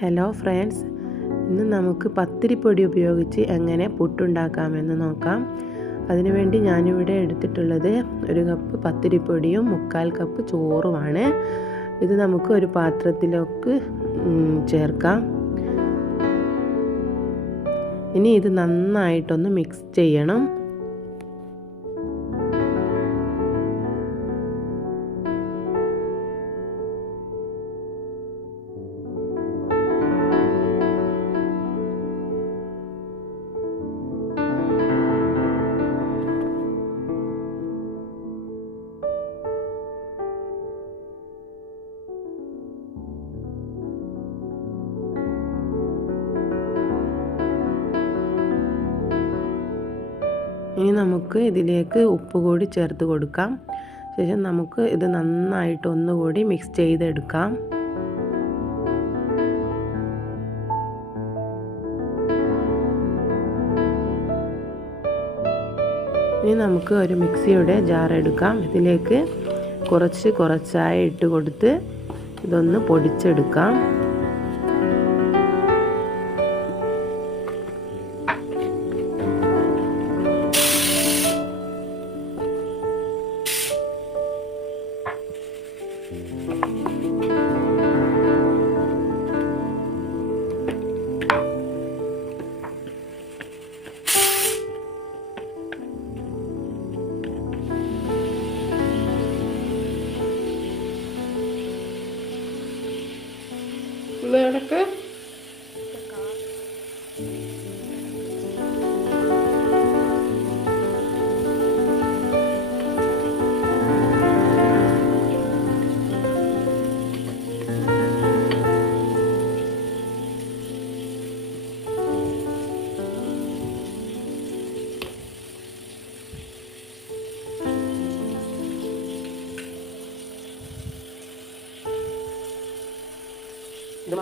Hello friends, ഇന്ന് നമുക്ക് പത്തിരിപ്പൊടി ഉപയോഗിച്ച് എങ്ങനെ പുട്ടുണ്ടാക്കാമെന്ന് നോക്കാം. അതിനുവേണ്ടി ഞാനിവിടെ എടുത്തിട്ടുള്ളത് 1 കപ്പ് പത്തിരിപ്പൊടിയും 1/4 കപ്പ് ചോറുമാണ്. ഇത് നമുക്ക് ഒരു പാത്രത്തിലേക്ക് ചേർക്കാം. ഇനി ഇത് നന്നായിട്ടൊന്ന് മിക്സ് ചെയ്യണം. ഇനി നമുക്ക് ഇതിലേക്ക് ഉപ്പ് കൂടി ചേർത്ത് കൊടുക്കാം. ശേഷം നമുക്ക് ഇത് നന്നായിട്ട് ഒന്നുകൂടി മിക്സ് ചെയ്തെടുക്കാം. ഇനി നമുക്ക് ഒരു മിക്സിയുടെ ജാർ എടുക്കാം. ഇതിലേക്ക് കുറച്ചായി ഇട്ട് കൊടുത്ത് ഇതൊന്ന് പൊടിച്ചെടുക്കാം. ഇതൊക്കെ ഇത്